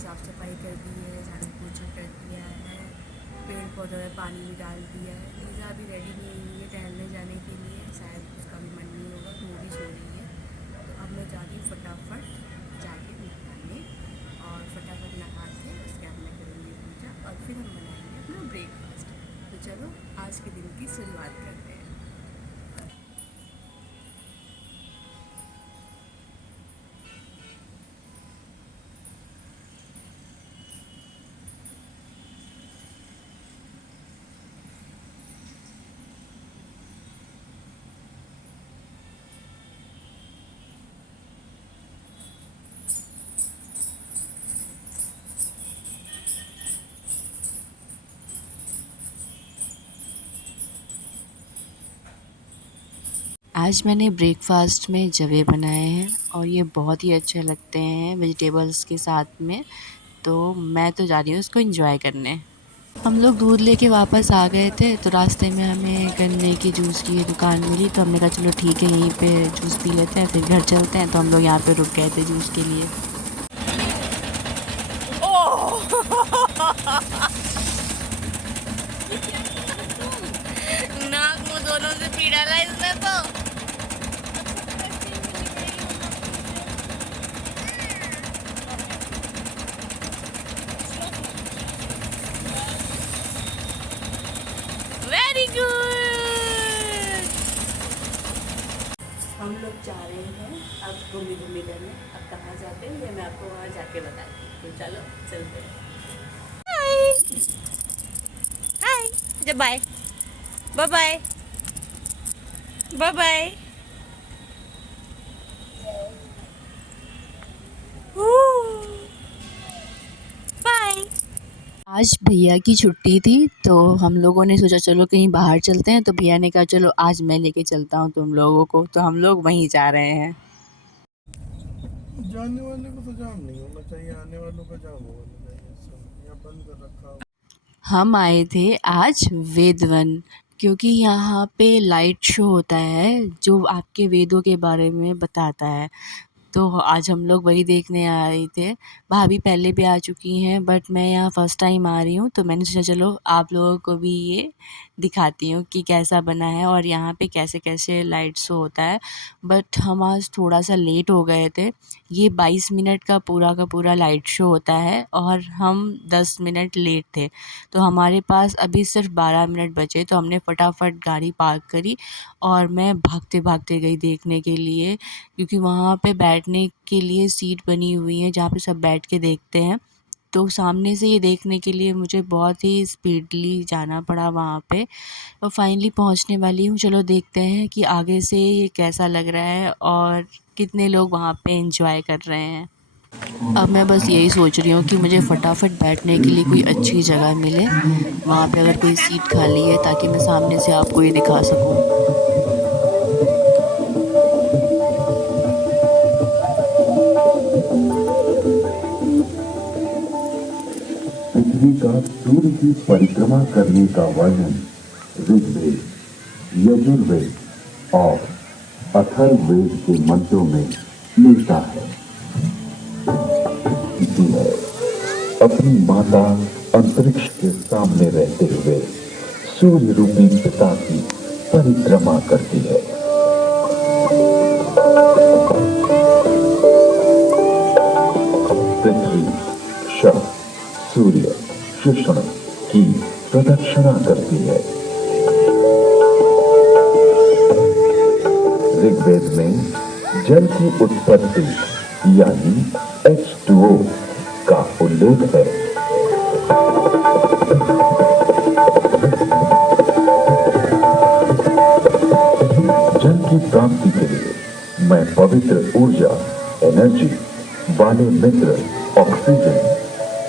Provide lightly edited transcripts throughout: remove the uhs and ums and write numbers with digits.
साफ़ सफाई कर दी है, झाड़ू पोछा कर दिया है, पेड़ पौधों में पानी भी डाल दिया है। लीज़ा अभी रेडी नहीं हुई है टहलने जाने के लिए, शायद उसका भी मन नहीं होगा, तो वो भी सो रही है। तो अब मैं जा रही हूँ फटाफट जाके नहाने, और फटाफट नहा के उसके बाद मैं करूँगी पूजा और फिर हम बनाएंगे अपना ब्रेकफास्ट। तो चलो आज के दिन की शुरुआत करते हैं। आज मैंने ब्रेकफास्ट में जवे बनाए हैं और ये बहुत ही अच्छे लगते हैं वेजिटेबल्स के साथ में। तो मैं तो जा रही हूँ इसको एंजॉय करने। हम लोग दूध लेके वापस आ गए थे, तो रास्ते में हमें गन्ने की जूस की दुकान मिली, तो हमने कहा चलो ठीक है यहीं पे जूस पी लेते हैं, फिर घर चलते हैं। तो हम लोग यहाँ पे रुक गए थे जूस के लिए। नाक मुंह दोनों से पी डाला इसने तो। Very good. हम लोग जा रहे हैं अब घूमी घूमी करने। अब कहाँ जाते हैं ये मैं आपको वहाँ जाके बताती हूँ, तो चलो चलते हैं। हाय हाय, जब bye bye bye bye bye. Bye. आज भैया की छुट्टी थी, तो हम लोगों ने सोचा चलो कहीं बाहर चलते हैं। तो भैया ने कहा चलो आज मैं लेके चलता हूँ तुम लोगों को, तो हम लोग वहीं जा रहे हैं। जाने वाले को तो जाम नहीं होना चाहिए, आने वालों का जाम होना चाहिए। सब यहाँ बंद कर रखा। हम आए थे आज वेदवन, क्योंकि यहाँ पे लाइट शो होता है जो आपके वेदों के बारे में बताता है। तो आज हम लोग वही देखने आ रहे थे। भाभी पहले भी आ चुकी हैं, बट मैं यहाँ फ़र्स्ट टाइम आ रही हूँ, तो मैंने सोचा चलो आप लोगों को भी ये दिखाती हूँ कि कैसा बना है और यहाँ पे कैसे-कैसे लाइट शो होता है। बट हम आज थोड़ा-सा लेट हो गए थे। ये 22 मिनट का पूरा लाइट शो होता है और हम 10 मिनट लेट थे। तो हमारे पास अभी सिर्फ 12 मिनट बचे, तो हमने फटाफट गाड़ी पार्क करी और मैं भागते-भागते गई देखने के लिए, क्योंकि वहाँ पे बैठने के लिए सीट बनी हुई है जहाँ पे सब बैठ के देखते हैं। तो सामने से ये देखने के लिए मुझे बहुत ही स्पीडली जाना पड़ा वहाँ पे, और फाइनली पहुँचने वाली हूँ। चलो देखते हैं कि आगे से ये कैसा लग रहा है और कितने लोग वहाँ पे एंजॉय कर रहे हैं। अब मैं बस यही सोच रही हूँ कि मुझे फटाफट बैठने के लिए कोई अच्छी जगह मिले, वहाँ पे अगर कोई सीट खाली है, ताकि मैं सामने से आपको ये दिखा सकूँ। पृथ्वी का सूर्य की परिक्रमा करने का वर्णन ऋग्वेद, यजुर्वेद और अथर्ववेद के मंत्रों में मिलता है। इसलिए अपनी माता अंतरिक्ष के सामने रहते हुए सूर्य रूपी पिता की परिक्रमा करती है। पृथ्वी शव सूर्य कृष्ण की प्रदक्षिणा करती है। ऋग्वेद में जल की उत्पत्ति यानी H2O का उल्लेख है। जल की प्राप्ति के लिए मैं पवित्र ऊर्जा एनर्जी वाले मित्र ऑक्सीजन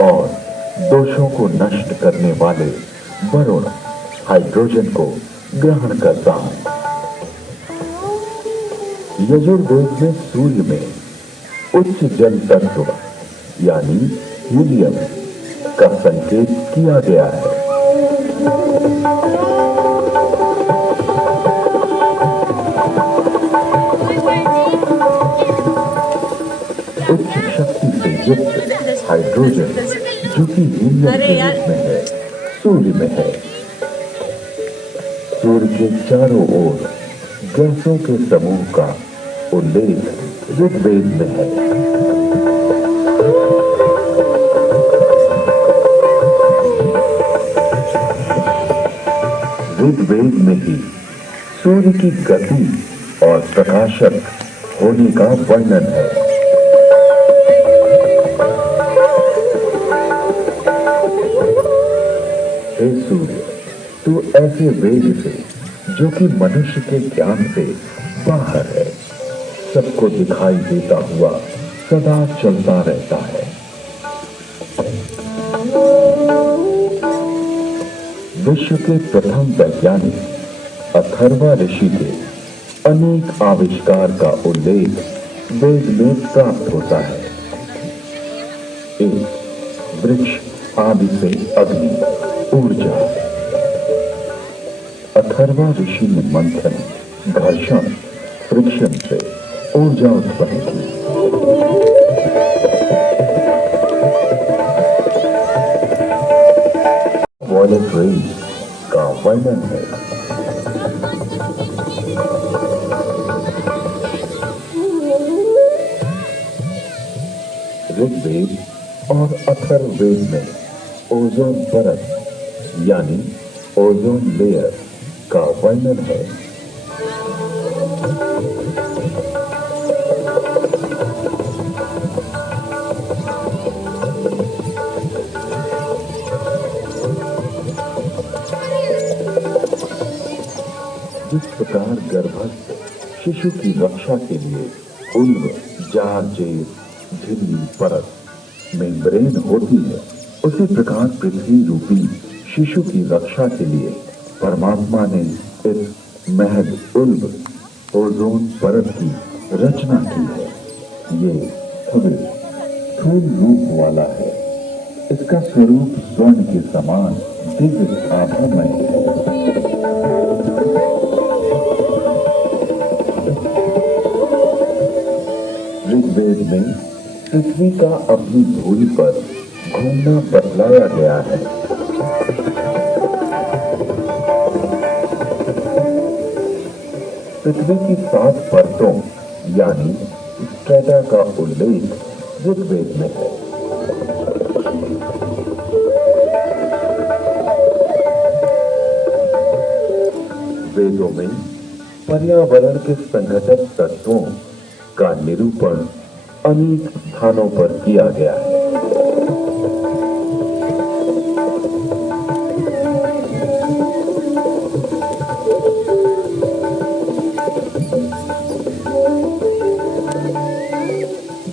और दोषों को नष्ट करने वाले वरुण हाइड्रोजन को ग्रहण करता हूं। यजुर्वेद में सूर्य में उच्च जल तत्व यानी हीलियम का संकेत किया गया है। उच्च शक्ति से युक्त हाइड्रोजन जो कि हीलियम के रूप में है, सूर्य में है। सूर्य के चारों ओर गैसों के समूह का उल्लेख ऋग्वेद में है। ऋग्वेद में ही सूर्य की गति और प्रकाशक होने का वर्णन है। हे सूर्य, तू ऐसे वेग से जो कि मनुष्य के ज्ञान से बाहर है, सबको दिखाई देता हुआ सदा चलता रहता है। विश्व के प्रथम वैज्ञानिक अथर्वा ऋषि के अनेक आविष्कार का उल्लेख वेद में प्राप्त होता है। एक वृक्ष आदि से अग्नि, ऊर्जा। अथर्वा ऋषि ने मंथन, घर्षण, फ्रिक्शन से ऊर्जा उत्पन्न की। वॉयलेट रेज का वर्णन है। ऋग्वेद और अथर्ववेद में ओजोन परत यानी ओजोन लेयर का वर्णन है। जिस प्रकार गर्भस्थ शिशु की रक्षा के लिए उल्व, जार, जेर, झिल्ली, परत, मेम्ब्रेन होती है, उसी प्रकार पृथ्वी रूपी शिशु की रक्षा के लिए परमात्मा ने इस महज उल्व, ओजोन परत की रचना की है। ये स्थूल रूप वाला है। इसका स्वरूप स्वर्ण के समान दिव्य आभामय है। ऋग्वेद में पृथ्वी का अपनी धुरी पर घूमना बतलाया गया है। पृथ्वी की 7 परतों यानी स्ट्रेटा का उल्लेख ऋग्वेद में है। वेदों में पर्यावरण के संघटक तत्वों का निरूपण अनेक स्थानों पर किया गया है।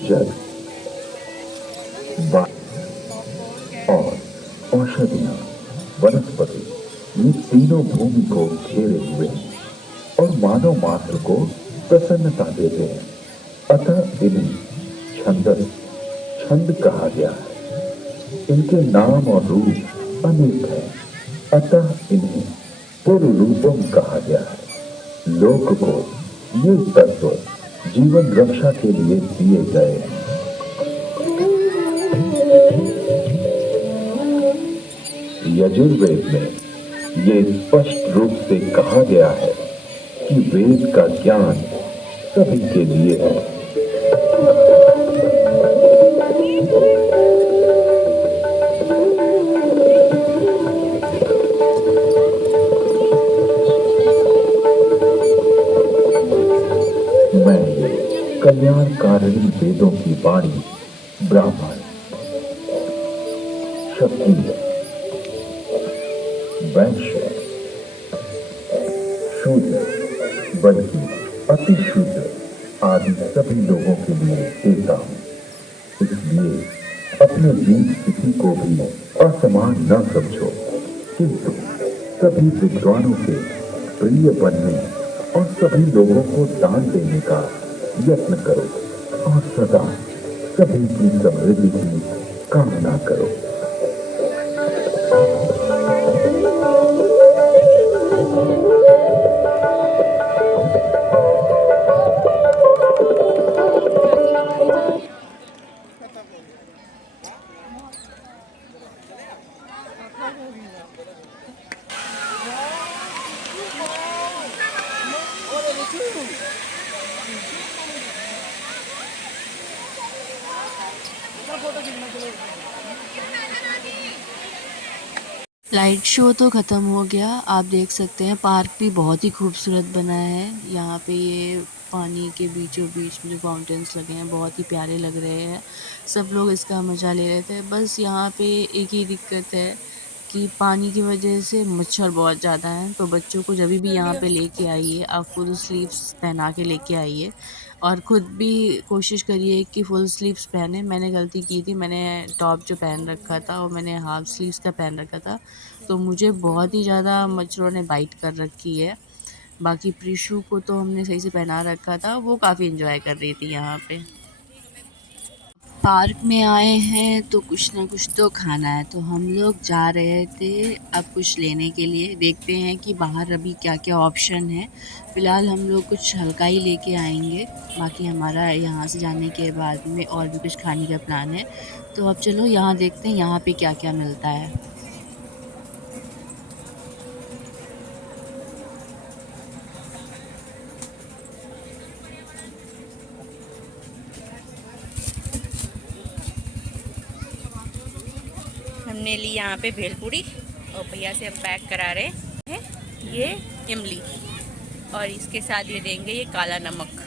जल, वायु और औषधियां, वनस्पति, ये तीनों भूमि को घेरे हुए हैं और मानव मात्र को प्रसन्नता देते हैं। अतः इन्हें छंद कहा गया है। इनके नाम और रूप अनेक हैं, अतः इन्हें पूर्व रूपम कहा गया है। लोक को ये तत्व जीवन रक्षा के लिए दिए गए हैं। यजुर्वेद में ये स्पष्ट रूप से कहा गया है कि वेद का ज्ञान सभी के लिए है। मैं ये कल्याणकारिणी वेदों की वाणी ब्राह्मण, क्षत्रिय, वैश्य, शूद्र, बल्कि अति शूद्र आदि सभी लोगों के लिए देता हूं। इसलिए अपने बीच किसी को भी असमान न समझो, किंतु सभी विद्वानों के प्रिय बनने और सभी लोगों को दान देने का यत्न करो और सदा सभी की समृद्धि की कामना करो। लाइट शो तो ख़त्म हो गया। आप देख सकते हैं पार्क भी बहुत ही खूबसूरत बना है। यहाँ पे ये पानी के बीचों बीच में जो फाउंटेन्स लगे हैं बहुत ही प्यारे लग रहे हैं। सब लोग इसका मज़ा ले रहे थे। बस यहाँ पे एक ही दिक्कत है कि पानी की वजह से मच्छर बहुत ज़्यादा हैं, तो बच्चों को जभी भी यहाँ पे लेके आइए आप फुल स्लीव्स पहना के लेके आइए और ख़ुद भी कोशिश करिए कि फुल स्लीव्स पहने। मैंने गलती की थी, मैंने टॉप जो पहन रखा था और मैंने हाफ स्लीव्स का पहन रखा था, तो मुझे बहुत ही ज़्यादा मच्छरों ने बाइट कर रखी है। बाकी प्रीशु को तो हमने सही से पहना रखा था, वो काफ़ी एंजॉय कर रही थी यहाँ पे। पार्क में आए हैं तो कुछ ना कुछ तो खाना है, तो हम लोग जा रहे थे अब कुछ लेने के लिए। देखते हैं कि बाहर अभी क्या क्या ऑप्शन है। फ़िलहाल हम लोग कुछ हल्का ही लेके आएंगे, बाकी हमारा यहाँ से जाने के बाद में और भी कुछ खाने का प्लान है। तो अब चलो यहाँ देखते हैं यहाँ पे क्या क्या मिलता है। हमने ली यहाँ पे भेलपूरी और भैया से हम पैक करा रहे हैं ये इमली, और इसके साथ ये देंगे ये काला नमक।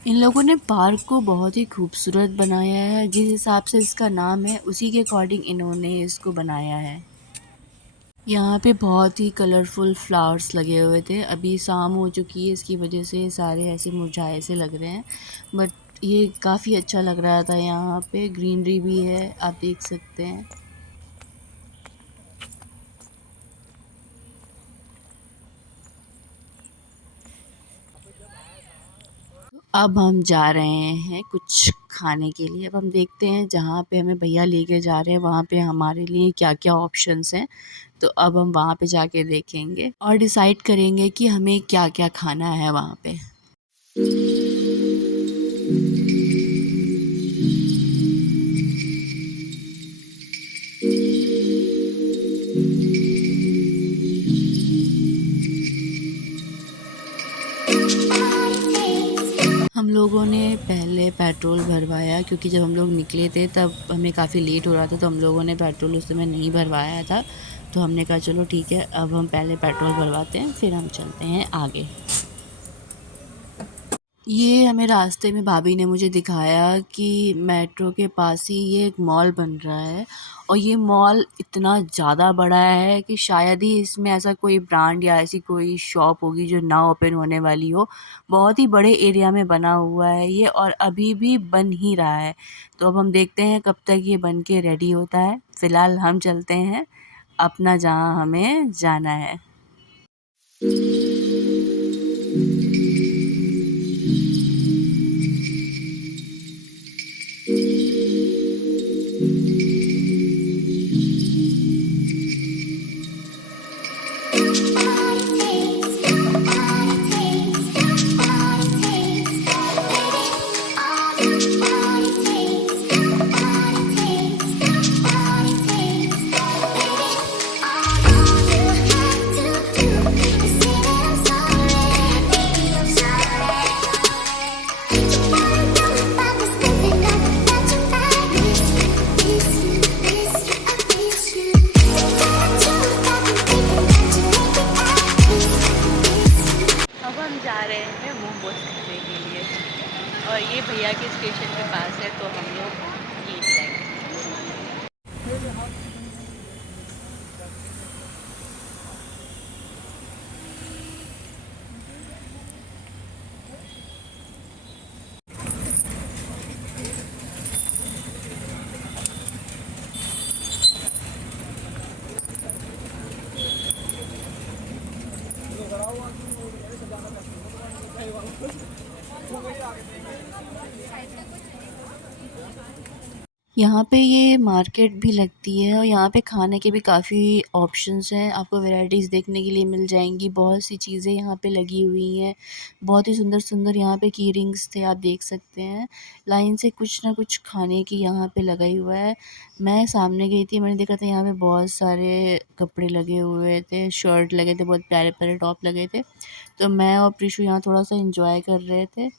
इन लोगों ने पार्क को बहुत ही खूबसूरत बनाया है। जिस हिसाब से इसका नाम है उसी के अकॉर्डिंग इन्होंने इसको बनाया है। यहाँ पे बहुत ही कलरफुल फ्लावर्स लगे हुए थे। अभी शाम हो चुकी है, इसकी वजह से सारे ऐसे मुरझाए से लग रहे हैं, बट ये काफ़ी अच्छा लग रहा था। यहाँ पे ग्रीनरी भी है, आप देख सकते हैं। अब हम जा रहे हैं कुछ खाने के लिए। अब हम देखते हैं जहाँ पे हमें भैया लेके जा रहे हैं वहाँ पे हमारे लिए क्या-क्या ऑप्शंस हैं। तो अब हम वहाँ पे जाके देखेंगे और डिसाइड करेंगे कि हमें क्या-क्या खाना है वहाँ पे। हम लोगों ने पहले पेट्रोल भरवाया, क्योंकि जब हम लोग निकले थे तब हमें काफ़ी लेट हो रहा था, तो हम लोगों ने पेट्रोल उस समय नहीं भरवाया था। तो हमने कहा चलो ठीक है, अब हम पहले पेट्रोल भरवाते हैं फिर हम चलते हैं आगे। ये हमें रास्ते में भाभी ने मुझे दिखाया कि मेट्रो के पास ही ये एक मॉल बन रहा है, और ये मॉल इतना ज़्यादा बड़ा है कि शायद ही इसमें ऐसा कोई ब्रांड या ऐसी कोई शॉप होगी जो ना ओपन होने वाली हो। बहुत ही बड़े एरिया में बना हुआ है ये, और अभी भी बन ही रहा है। तो अब हम देखते हैं कब तक ये बन के रेडी होता है। फ़िलहाल हम चलते हैं अपना जहाँ हमें जाना है। जा रहे हैं मोमोज खाने के लिए, और ये भैया के स्टेशन के पास है, तो हम लोग ये जाएंगे। यहाँ पे ये मार्केट भी लगती है और यहाँ पे खाने के भी काफ़ी ऑप्शंस हैं। आपको वैराइटीज़ देखने के लिए मिल जाएंगी। बहुत सी चीज़ें यहाँ पे लगी हुई हैं। बहुत ही सुंदर सुंदर यहाँ पे की रिंग्स थे, आप देख सकते हैं। लाइन से कुछ ना कुछ खाने की यहाँ पे लगा ही हुआ है। मैं सामने गई थी, मैंने देखा था यहाँ पे बहुत सारे कपड़े लगे हुए थे, शर्ट लगे थे, बहुत प्यारे प्यारे टॉप लगे थे। तो मैं और प्रिशु यहाँ थोड़ा सा इंजॉय कर रहे थे।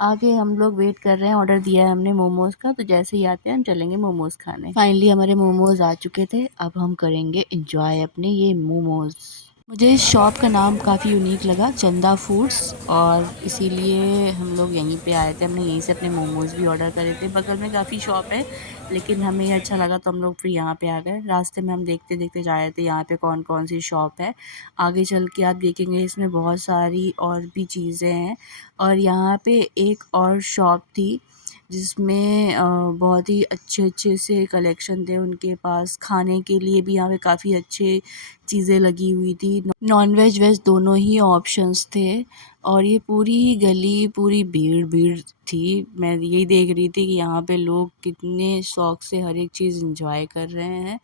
आगे हम लोग वेट कर रहे हैं, ऑर्डर दिया है हमने मोमोज़ का, तो जैसे ही आते हैं हम चलेंगे मोमोज़ खाने। फाइनली हमारे मोमोज़ आ चुके थे, अब हम करेंगे एंजॉय अपने ये मोमोज़। मुझे इस शॉप का नाम काफ़ी यूनिक लगा, चंदा फूड्स, और इसीलिए हम लोग यहीं पे आए थे। हमने यहीं से अपने मोमोज़ भी ऑर्डर करे थे। बगल में काफ़ी शॉप है, लेकिन हमें ये अच्छा लगा तो हम लोग फिर यहाँ पे आ गए। रास्ते में हम देखते देखते जा रहे थे यहाँ पे कौन कौन सी शॉप है। आगे चल के आप देखेंगे इसमें बहुत सारी और भी चीज़ें हैं। और यहाँ पे एक और शॉप थी जिसमें बहुत ही अच्छे से कलेक्शन थे उनके पास। खाने के लिए भी यहाँ पे काफ़ी अच्छे चीज़ें लगी हुई थी। नॉन वेज वेज दोनों ही ऑप्शंस थे। और ये पूरी गली पूरी भीड़ थी। मैं यही देख रही थी कि यहाँ पे लोग कितने शौक से हर एक चीज़ एंजॉय कर रहे हैं।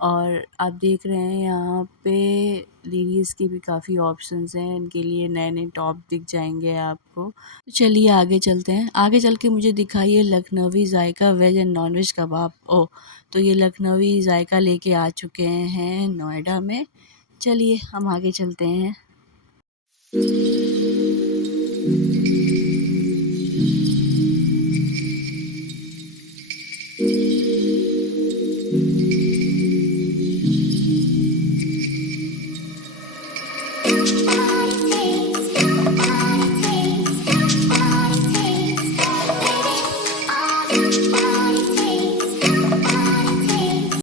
और आप देख रहे हैं यहाँ पे लेडीज़ के भी काफ़ी ऑप्शंस हैं, इनके लिए नए नए टॉप दिख जाएंगे आपको। तो चलिए आगे चलते हैं। आगे चल के मुझे दिखा ये लखनवी जायका वेज एंड नॉन वेज कबाब। ओह, तो ये लखनवी जायका लेके आ चुके हैं नोएडा में। चलिए हम आगे चलते हैं।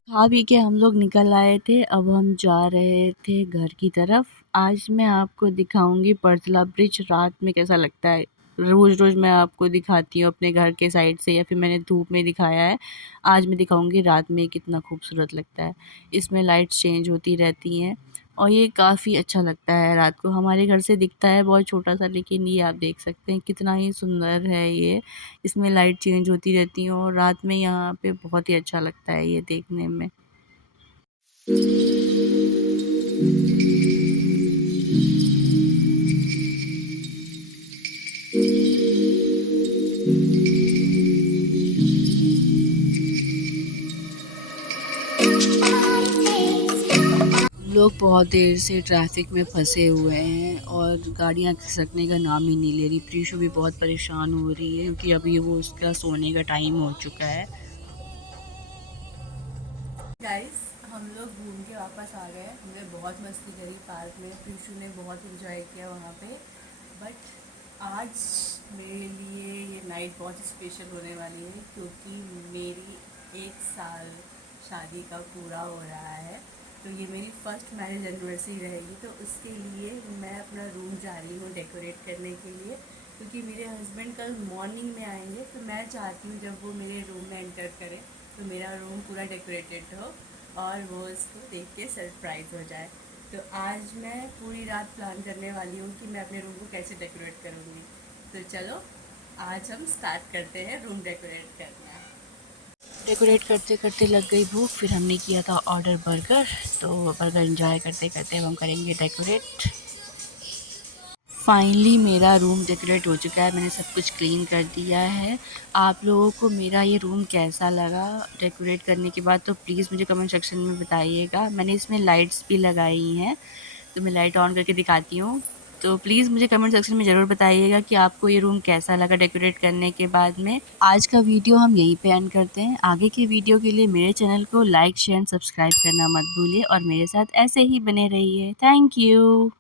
खा पी के हम लोग निकल आए थे। अब हम जा रहे थे घर की तरफ। आज मैं आपको दिखाऊंगी पर्तला ब्रिज रात में कैसा लगता है। रोज़ रोज़ मैं आपको दिखाती हूँ अपने घर के साइड से, या फिर मैंने धूप में दिखाया है। आज मैं दिखाऊंगी रात में कितना खूबसूरत लगता है। इसमें लाइट्स चेंज होती रहती हैं और ये काफ़ी अच्छा लगता है रात को। हमारे घर से दिखता है बहुत छोटा सा, लेकिन ये आप देख सकते हैं कितना ही सुंदर है ये। इसमें लाइट चेंज होती रहती हैं और रात में यहाँ पे बहुत ही अच्छा लगता है ये देखने में। लोग बहुत देर से ट्रैफिक में फंसे हुए हैं और गाड़ियाँ खिसकने का नाम ही नहीं ले रही। प्रीशु भी बहुत परेशान हो रही है क्योंकि अभी वो उसका सोने का टाइम हो चुका है। गाइस, हम लोग घूम के वापस आ गए। हमने बहुत मस्ती करी पार्क में, प्रीशु ने बहुत इंजॉय किया वहाँ पे। बट आज मेरे लिए ये नाइट बहुत स्पेशल होने वाली है क्योंकि मेरी 1 साल शादी का पूरा हो रहा है। तो ये मेरी फर्स्ट मैरिज एनिवर्सरी रहेगी, तो उसके लिए मैं अपना रूम जा रही हूँ डेकोरेट करने के लिए, क्योंकि मेरे हस्बैंड कल मॉर्निंग में आएंगे। तो मैं चाहती हूँ जब वो मेरे रूम में एंटर करें तो मेरा रूम पूरा डेकोरेटेड हो और वो इसको देख के सरप्राइज़ हो जाए। तो आज मैं पूरी रात प्लान करने वाली हूँ कि मैं अपने रूम को कैसे डेकोरेट करूँगी। तो चलो आज हम स्टार्ट करते हैं रूम डेकोरेट करना। डेकोरेट करते करते लग गई भूख, फिर हमने किया था ऑर्डर बर्गर। तो बर्गर एंजॉय करते करते हम करेंगे डेकोरेट। फाइनली मेरा रूम डेकोरेट हो चुका है, मैंने सब कुछ क्लीन कर दिया है। आप लोगों को मेरा ये रूम कैसा लगा डेकोरेट करने के बाद, तो प्लीज़ मुझे कमेंट सेक्शन में बताइएगा। मैंने इसमें लाइट्स भी लगाई हैं, तो मैं लाइट ऑन करके दिखाती हूँ। तो प्लीज़ मुझे कमेंट सेक्शन में ज़रूर बताइएगा कि आपको ये रूम कैसा लगा डेकोरेट करने के बाद में। आज का वीडियो हम यहीं पे एंड करते हैं। आगे के वीडियो के लिए मेरे चैनल को लाइक शेयर सब्सक्राइब करना मत भूलिए और मेरे साथ ऐसे ही बने रहिए। Thank you.